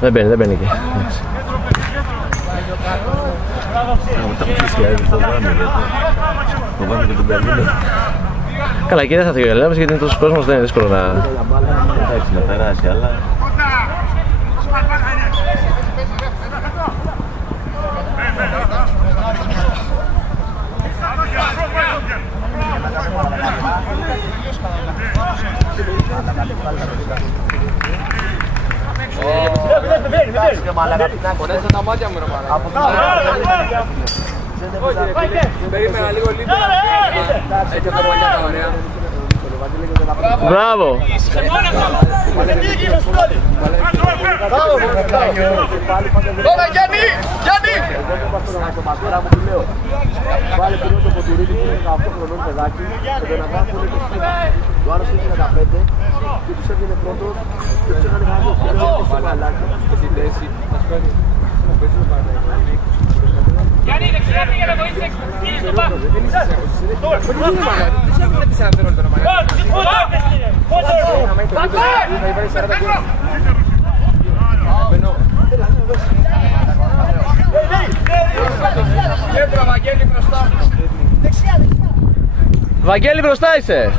Δεν μπαίνει εκεί. Καλά, εκεί δεν θα γελάμε γιατί είναι τόσος κόσμος, δεν είναι δύσκολο να... Εντάξει, να περάσει, αλλά... Πονέσαι τα μάτια μου ρε μαλάκα. Περίμενα λίγο λίγο. Έτσι από μάτια τα ωραία. Μπράβο! Τώρα Γιάννη! Γιάννη! Βάλε πριν το ποτουρίδι που είναι 18 χρονών παιδάκι και τον αγάπη που είναι το σπίτι. Το άρρωστο είναι 35 και τους έβγαινε πρώτος και τους έκανε χάζο και τους έκανε μαλάκι. Και στην θέση θα σου κάνει να πέσει το Παναγιώτη. Γιάννη, δεξιά πήγε να βοήθησε. Πήγε στο πάθο. Δεν είσαι δεν σε έβγαινε τις 40 τώρα μαλάκι. Βαγγέλη μπροστά. Βαγγέλη μπροστά είσαι.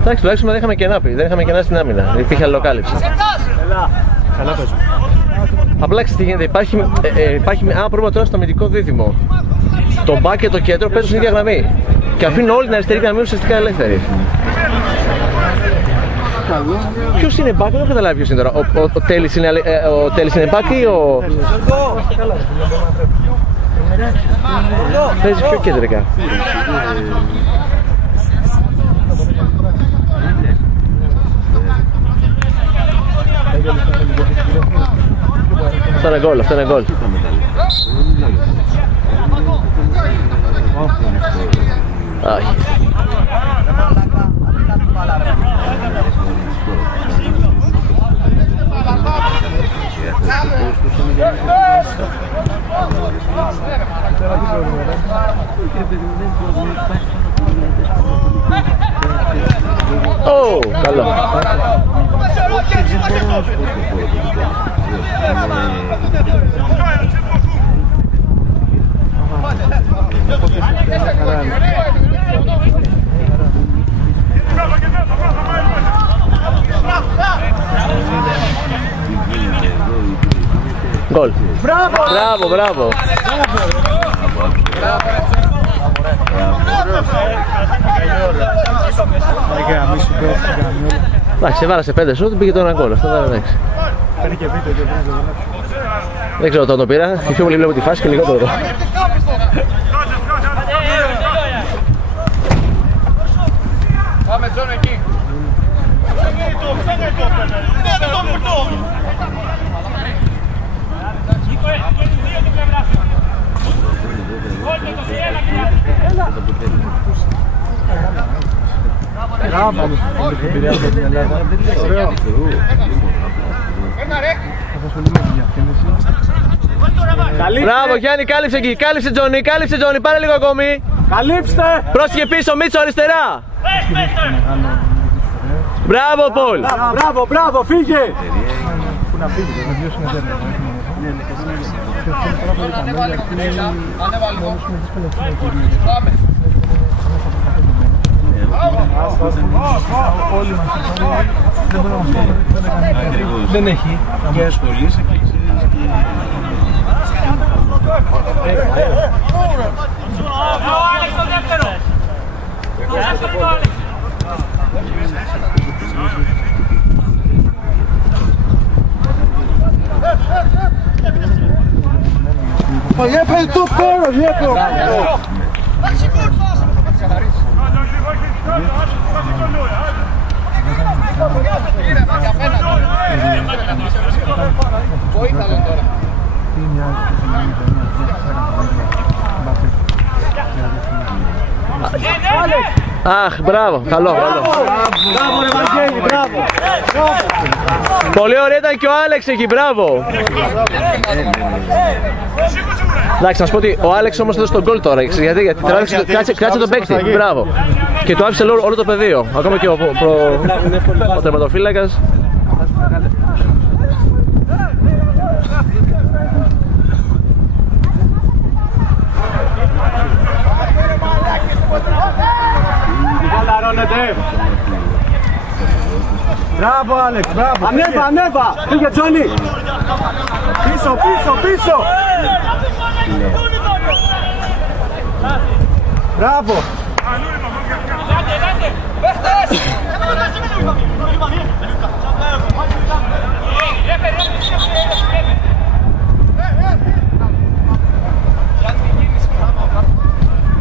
Εντάξει, τουλάχιστον δεν είχαμε κενά, δεν είχαμε κενά στην άμυνα, υπήρχε αλληλοκάλυψη. Απλά ξέρετε τι γίνεται, υπάρχει ένα πρόβλημα τώρα στο αμυντικό δίδυμο. Το μπακ και το κέντρο παίζουν στην ίδια γραμμή και αφήνουν όλη την αριστερή γραμμή ουσιαστικά ελεύθερη. Ποιος είναι μπακ, δεν έχω καταλάβει ποιος είναι τώρα. Ο Τέλης είναι μπακ ή ο... Παίζει πιο κεντρικά. Αυτό είναι γκολ, αυτό είναι γκολ. Όχι. Ω, καλό. Γκολ. Μπράβο, μπράβο. Εντάξει, έβαλασε 5 σούτ, πήγε το ένα γκολ. Αυτό ήταν εντάξει. Δεν ξέρω όταν το πήρα, και πιο πολύ βλέπω τη φάση και λιγότερο εδώ. Πάμε Τζον εκεί. Μπράβο Γιάννη, κάλυψε εκεί, κάλυψε Τζόνι, πάρε λίγο ακόμη. Καλύψτε! Πρόσεχε πίσω, Μίτσο αριστερά. Μπράβο Πολ. Μπράβο, μπράβο, φύγε! Πού να φύγει, να βιώσουμε τέρμα. Πάμε. Δεν έχει. Και ασχολείσαι και ξέρεις και... Ο Άλεξ το δεύτερο. Το δεύτερο το Άλεξ. Έπαιζε το πέρα, Διέκο! Αχ, μπράβο, καλό, καλό. Μπράβο ρε Βαγγέλη, μπράβο. Πολύ ωραία ήταν και ο Άλεξ εκεί, μπράβο. Εντάξει, να σου πω ότι ο Άλεξ όμως έδωσε τον γκολ τώρα, γιατί κράτησε τον παίκτη, μπράβο. Και του άφησε όλο το πεδίο, ακόμα και ο τερματοφύλακας. Μπράβο Άλεξ, μπράβο. Ανέβα, ανέβα. Πήγε Τζόνι. Πίσω, πίσω, πίσω. Μπράβο.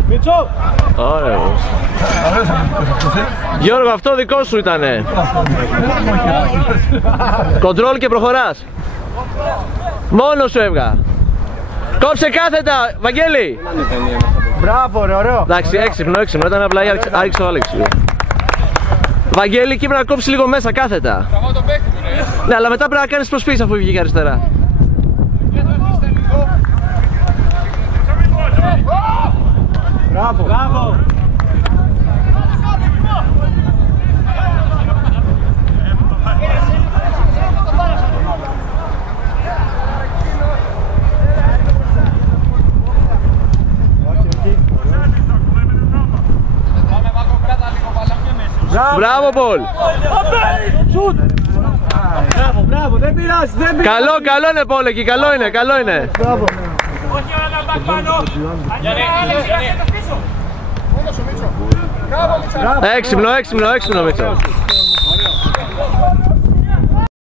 Μιτσό. Ωραίος. Γιώργο, αυτό δικό σου ήτανε. Κοντρόλ και προχωράς. Μόνο σου έβγα. Κόψε κάθετα, Βαγγέλη. Μπράβο ρε, ωραίο. Εντάξει, έξυπνο, ήταν απλά άρχισε ο Άλεξ. Βαγγέλη, εκεί πρέπει να κόψει λίγο μέσα κάθετα. Ναι, αλλά μετά πρέπει να κάνεις προσπίση αφού βγήκε αριστερά. Μπράβο. Μπράβο. Μπράβο, Πολ. Μπράβο, μπράβο, δεν πειράζει, δεν πειράζει. Καλό είναι, Πολ, εκεί, καλό είναι. Μπράβο. Όχι όλα τα back πάνω. Έξυπνο, Μίτσο.